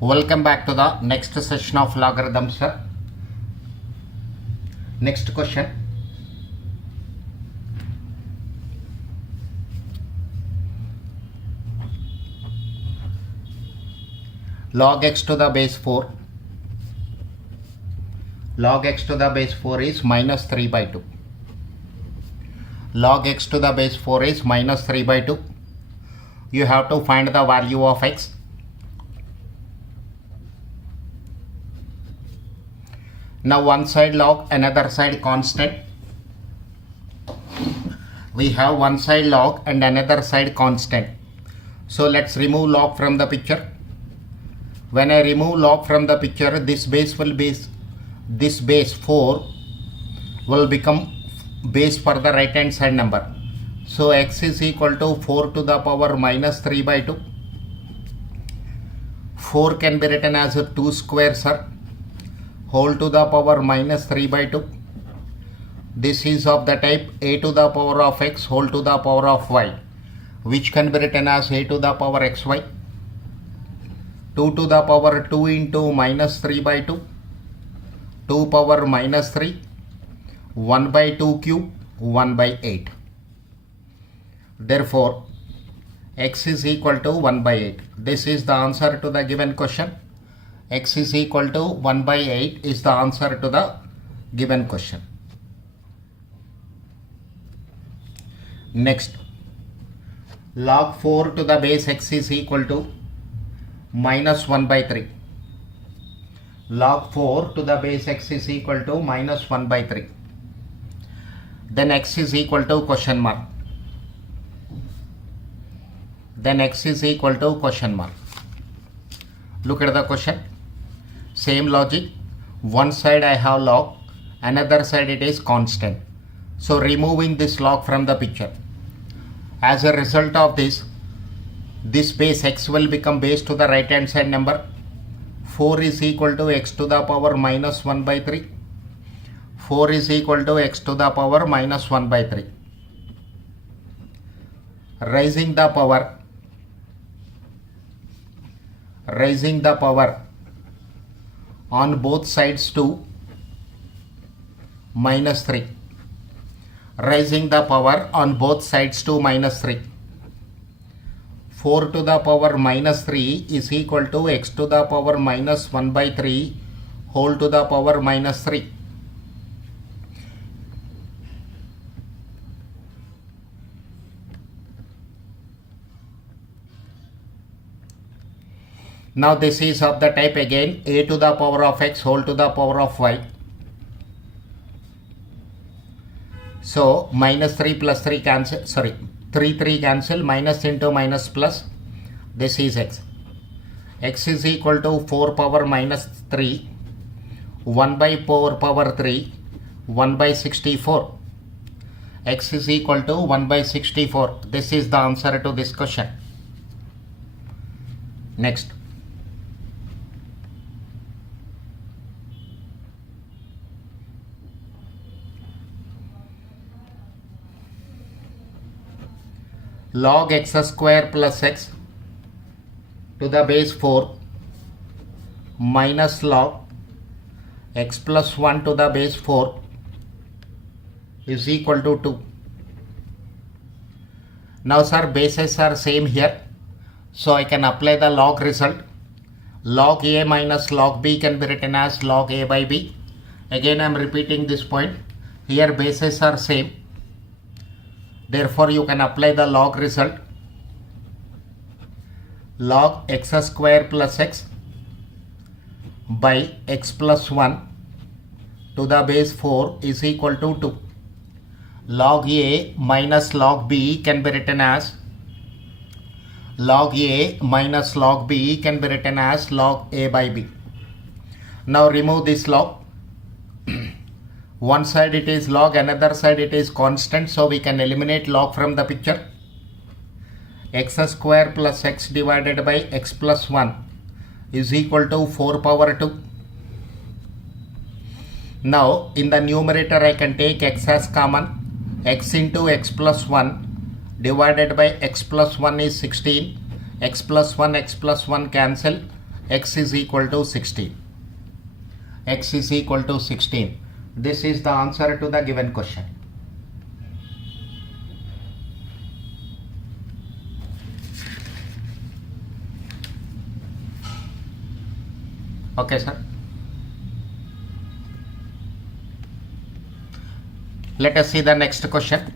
Welcome back to the next session of logarithms, sir. Next question. Log x to the base 4. Log x to the base 4 is minus 3 by 2. Log x to the base 4 is minus 3 by 2. You have to find the value of x. Now one side log, another side constant. We have one side log and another side constant. So let's remove log from the picture. When I remove log from the picture, this base 4 will become base for the right hand side number. So x is equal to 4 to the power minus 3 by 2. 4 can be written as 2 square, sir, whole to the power minus 3 by 2. This is of the type a to the power of x whole to the power of y, which can be written as a to the power xy. 2 to the power 2 into minus 3 by 2. 2 power minus 3. 1 by 2 cube. 1 by 8. Therefore, x is equal to 1 by 8. This is the answer to the given question. X is equal to 1 by 8 is the answer to the given question. Next, log 4 to the base x is equal to minus 1 by 3. Log 4 to the base x is equal to minus 1 by 3. Then x is equal to question mark. Then x is equal to question mark. Look at the question. Same logic. One side I have log, another side it is constant. So removing this log from the picture. As a result of this base x will become base to the right hand side number. 4 is equal to x to the power minus 1 by 3. 4 is equal to x to the power minus 1 by 3. Raising the power on both sides to minus 3. Raising the power on both sides to minus 3. 4 to the power minus 3 is equal to x to the power minus 1 by 3 whole to the power minus 3. Now this is of the type again a to the power of x whole to the power of y. So minus 3 plus 3 cancel, 3 cancel, minus into minus plus, this is x. X is equal to 4 power minus 3, 1 by 4 power 3, 1 by 64. X is equal to 1 by 64. This is the answer to this question. Next. Log x square plus x to the base 4 minus log x plus 1 to the base 4 is equal to 2. Now sir, bases are same here, so I can apply the log result. Log a minus log b can be written as log a by b. Again I am repeating this point. Here bases are same. Therefore, you can apply the log result. Log x square plus x by x plus 1 to the base 4 is equal to 2. Log a minus log b can be written as log a minus log b can be written as log a by b. Now remove this log. One side it is log, another side it is constant, so we can eliminate log from the picture. X square plus x divided by x plus 1 is equal to 4 power 2. Now in the numerator I can take x as common. X into x plus 1 divided by x plus 1 is 16. X plus 1 cancel. x is equal to 16. X is equal to 16. This is the answer to the given question. Okay, sir. Let us see the next question.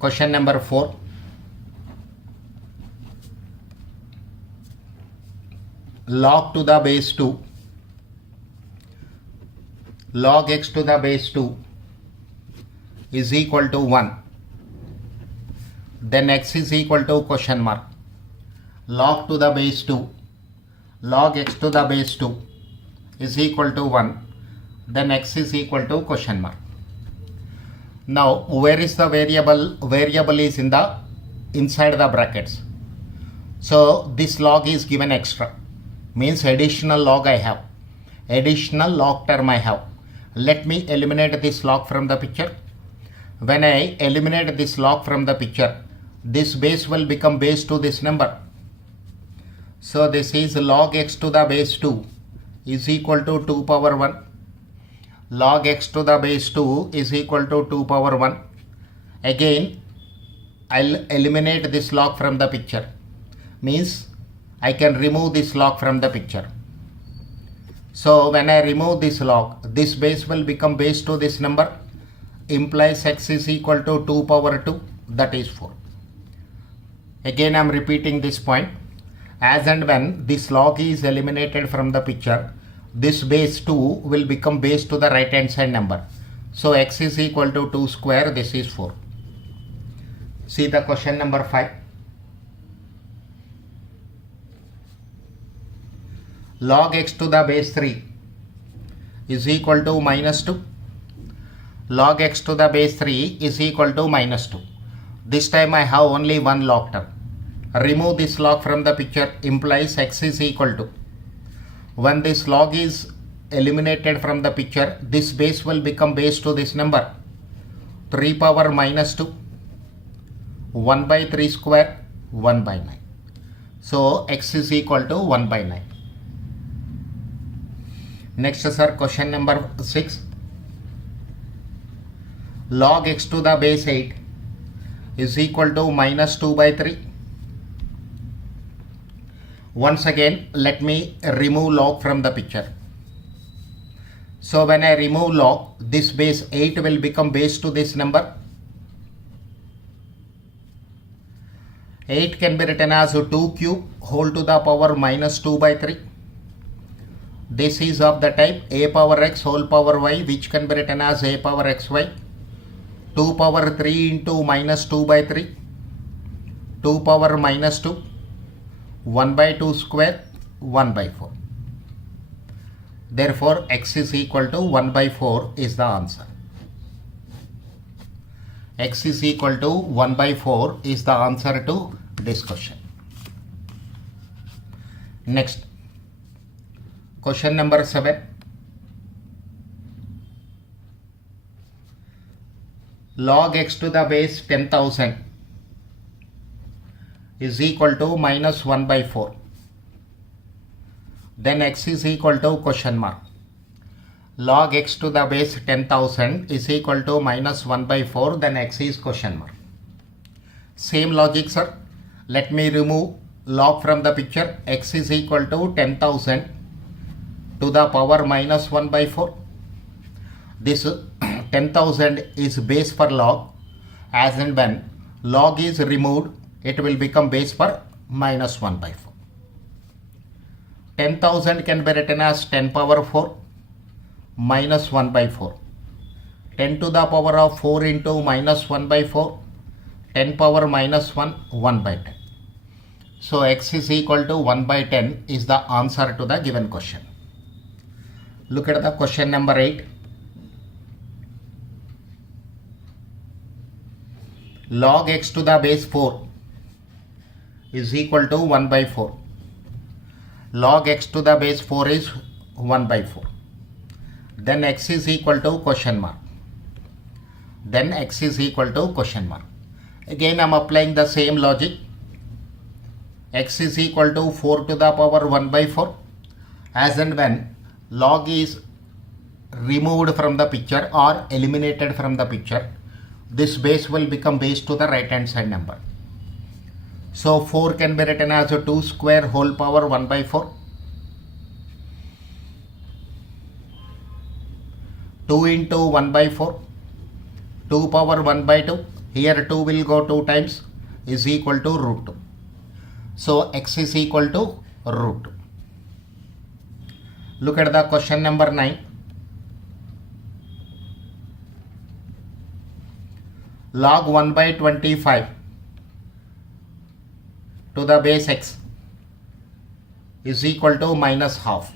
Question number 4. Log to the base 2, log x to the base 2 is equal to 1. Then x is equal to question mark. Log to the base 2, log x to the base 2 is equal to 1. Then x is equal to question mark. Now where is the variable? Variable is in the inside the brackets. So this log is given extra, means additional log I have, additional log term I have. Let me eliminate this log from the picture. When I eliminate this log from the picture, this base will become base to this number. So this is log x to the base 2 is equal to 2 power 1. Log x to the base 2 is equal to 2 power 1. Again, I'll eliminate this log from the picture. Means I can remove this log from the picture. So when I remove this log, this base will become base to this number. Implies x is equal to 2 power 2, that is 4. Again I am repeating this point. As and when this log is eliminated from the picture, this base 2 will become base to the right hand side number. So x is equal to 2 square, this is 4. See the question number 5. Log x to the base 3 is equal to minus 2. Log x to the base 3 is equal to minus 2. This time I have only one log term. Remove this log from the picture, implies x is equal to. When this log is eliminated from the picture, this base will become base to this number. 3 power minus 2, 1 by 3 square, 1 by 9. So x is equal to 1 by 9. Next sir, question number 6. Log x to the base 8 is equal to minus 2 by 3. Once again, let me remove log from the picture. So when I remove log, this base 8 will become base to this number. 8 can be written as 2 cube whole to the power minus 2 by 3. This is of the type a power x whole power y, which can be written as a power xy. 2 power 3 into minus 2 by 3. 2 power minus 2. 1 by 2 square, 1 by 4. Therefore, x is equal to 1 by 4 is the answer. X is equal to 1 by 4 is the answer to this question. Next, question number 7. Log x to the base 10,000 is equal to minus 1 by 4. Then x is equal to question mark. Log x to the base 10,000 is equal to minus 1 by 4. Then x is question mark. Same logic, sir. Let me remove log from the picture. X is equal to 10,000 to the power minus 1 by 4. This 10,000 is base for log. As and when log is removed, it will become base for minus 1 by 4. 10,000 can be written as 10 power 4 minus 1 by 4. 10 to the power of 4 into minus 1 by 4. 10 power minus 1, 1 by 10. So x is equal to 1 by 10 is the answer to the given question. Look at the question number 8. Log x to the base 4 is equal to 1 by 4. Log x to the base 4 is 1 by 4. Then x is equal to question mark. then x is equal to question mark. Again I am applying the same logic. X is equal to 4 to the power 1 by 4. As and when log is removed from the picture or eliminated from the picture, this base will become base to the right hand side number. So 4 can be written as a 2 square whole power 1 by 4. 2 into 1 by 4, 2 power 1 by 2. Here 2 will go 2 times, is equal to root 2. So x is equal to root 2. Look at the question number 9. Log 1 by 25 to the base x is equal to minus half.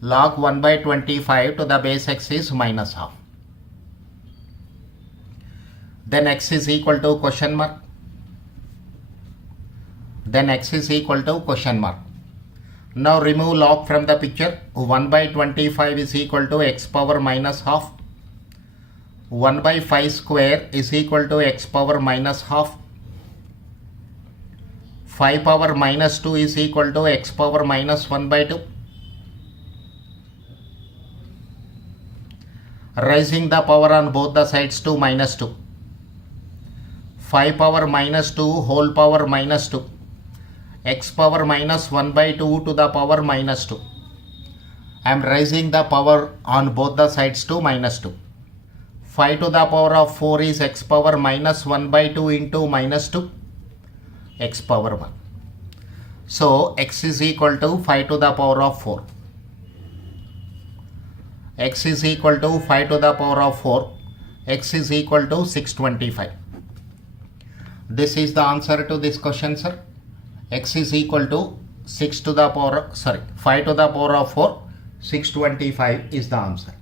Log 1 by 25 to the base x is minus half. Then x is equal to question mark. Then x is equal to question mark. Now remove log from the picture. 1 by 25 is equal to x power minus half. 1 by 5 square is equal to x power minus half. 5 power minus 2 is equal to x power minus 1 by 2. Raising the power on both the sides to minus 2. 5 power minus 2 whole power minus 2. X power minus 1 by 2 to the power minus 2. I am raising the power on both the sides to minus 2. 5 to the power of 4 is x power minus 1 by 2 into minus 2, x power 1. So x is equal to 5 to the power of 4. X is equal to 5 to the power of 4. X is equal to 625. This is the answer to this question, sir. X is equal to 5 to the power of 4. 625 is the answer.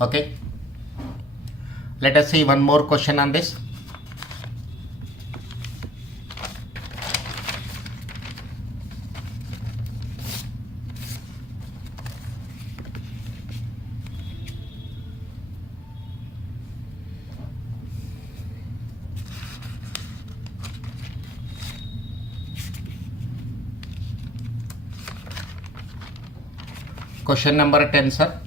Okay. Let us see one more question on this. Question number 10, sir.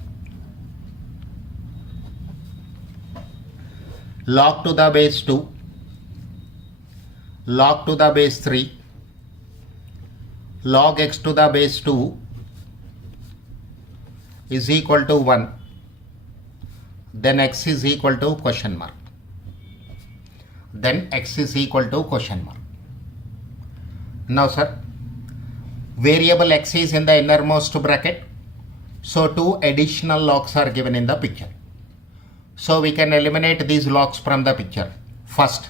Log to the base 2, log to the base 3, log x to the base 2 is equal to 1. Then x is equal to question mark. Then x is equal to question mark. Now, sir, variable x is in the innermost bracket. So 2 additional logs are given in the picture. So we can eliminate these logs from the picture. First,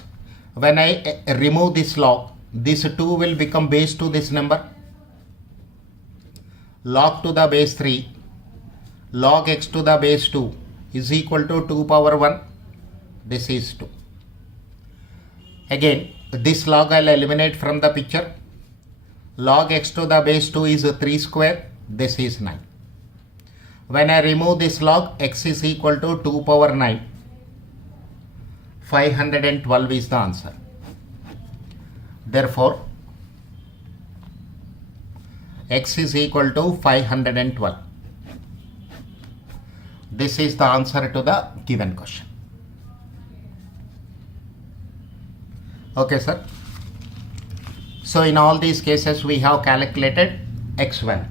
when I remove this log, this 2 will become base to this number. Log to the base 3, log x to the base 2 is equal to 2 power 1. This is 2. Again, this log I will eliminate from the picture. Log x to the base 2 is 3 square. This is 9. When I remove this log, x is equal to 2 power 9. 512 is the answer. Therefore, x is equal to 512. This is the answer to the given question. Okay, sir. So in all these cases, we have calculated x1.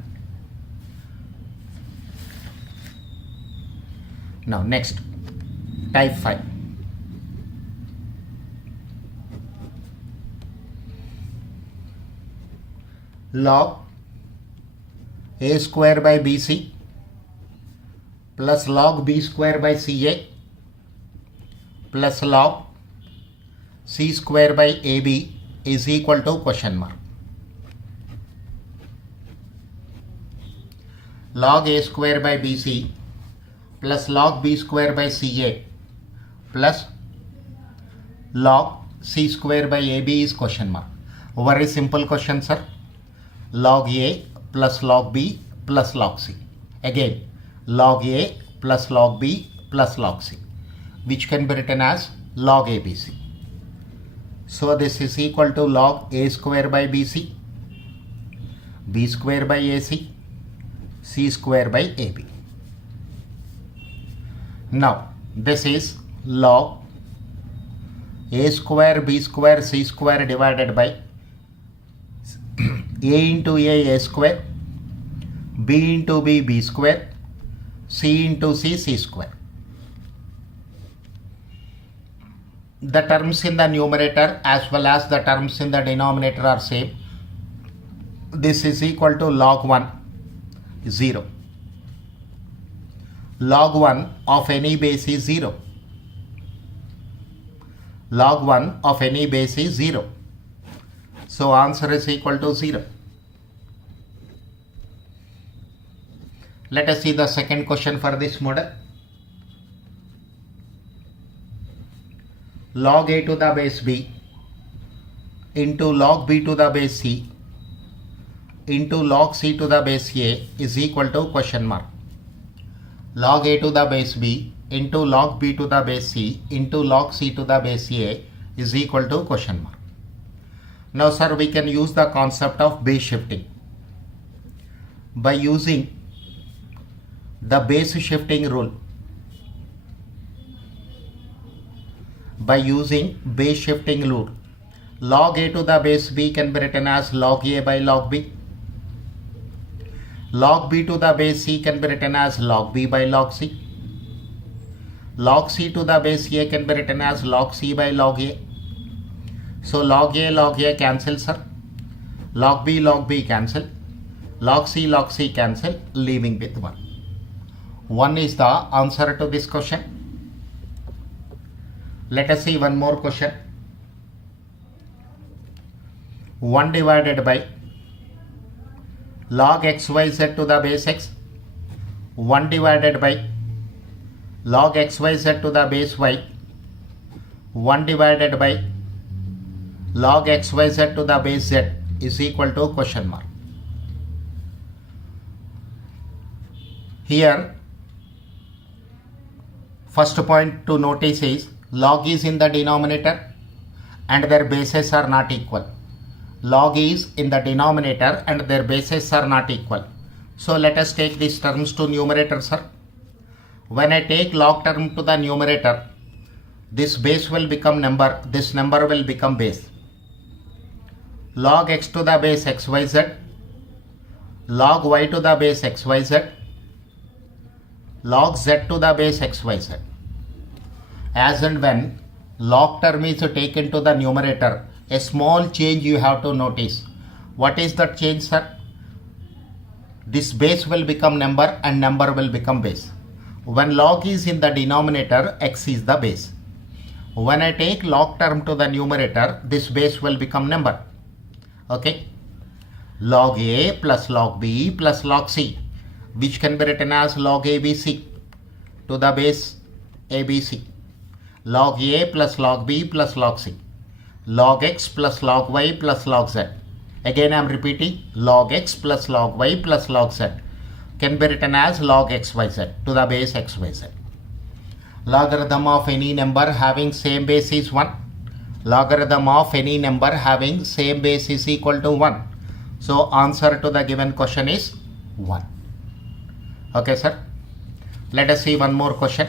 Now next, type 5. Log a square by bc plus log b square by ca plus log c square by ab is equal to question mark. Log a square by bc plus log b square by ca plus log c square by ab is question mark. Very simple question, sir. Log a plus log b plus log c. Again, log A plus log B plus log C, which can be written as log ABC. So this is equal to log A square by BC, B square by AC, C square by AB. Now this is log A square B square C square divided by A into A square, B into B square, C into C square. The terms in the numerator as well as the terms in the denominator are same. This is equal to log 1, 0. Log 1 of any base is 0. Log 1 of any base is 0. So answer is equal to 0. Let us see the second question for this model. Log A to the base B into log B to the base C into log C to the base A is equal to question mark. Log A to the base B into log B to the base C into log C to the base A is equal to question mark. Now sir, we can use the concept of base shifting by using the base shifting rule. By using base shifting rule, log A to the base B can be written as log A by log B. Log B to the base C can be written as log B by log C. Log C to the base A can be written as log C by log A. So log A cancel, sir. Log B cancel. Log C cancel, leaving with 1. 1 is the answer to this question. Let us see one more question. 1 divided by log xyz to the base x, 1 divided by log xyz to the base y, 1 divided by log xyz to the base z is equal to question mark. Here, first point to notice is log is in the denominator and their bases are not equal. Log is in the denominator and their bases are not equal. So let us take these terms to numerator, sir. When I take log term to the numerator, this base will become number, this number will become base. Log x to the base xyz, log y to the base xyz, log z to the base xyz. As and when log term is taken to the numerator, a small change you have to notice. What is that change, sir? This base will become number and number will become base. When log is in the denominator, x is the base. When I take log term to the numerator, this base will become number. Okay. Log A plus log B plus log C, which can be written as log ABC to the base ABC. Log A plus log B plus log C. Log x plus log y plus log z. Again I am repeating, log x plus log y plus log z can be written as log xyz to the base xyz. Logarithm of any number having same base is 1. Logarithm of any number having same base is equal to 1. So answer to the given question is 1. Okay, sir. Let us see one more question.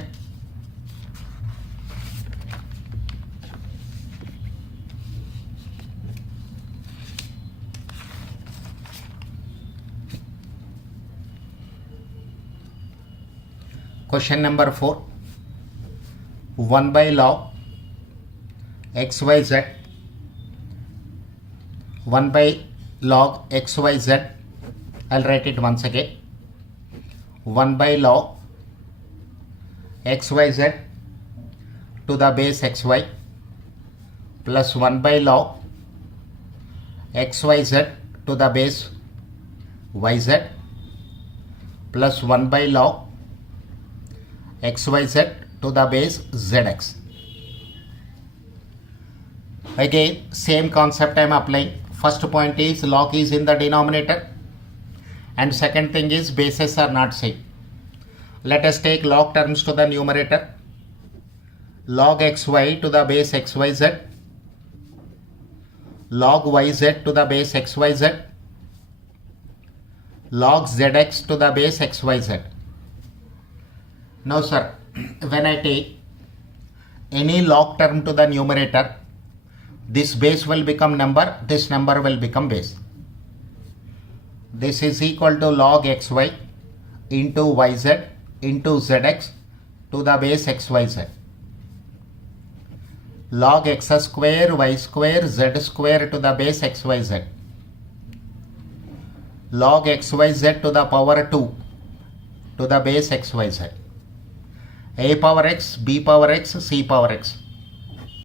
Question number 4. 1 by log xyz, 1 by log xyz, I'll write it once again. 1 by log xyz to the base xy plus 1 by log xyz to the base yz plus 1 by log xyz to the base zx. Again, same concept I am applying. First point is log is in the denominator and second thing is bases are not same. Let us take log terms to the numerator. Log xy to the base xyz, log yz to the base xyz, log zx to the base xyz. Now sir, when I take any log term to the numerator, this base will become number, this number will become base. This is equal to log xy into yz into zx to the base xyz. Log x square y square z square to the base xyz. Log xyz to the power 2 to the base xyz. A power x, b power x, c power x.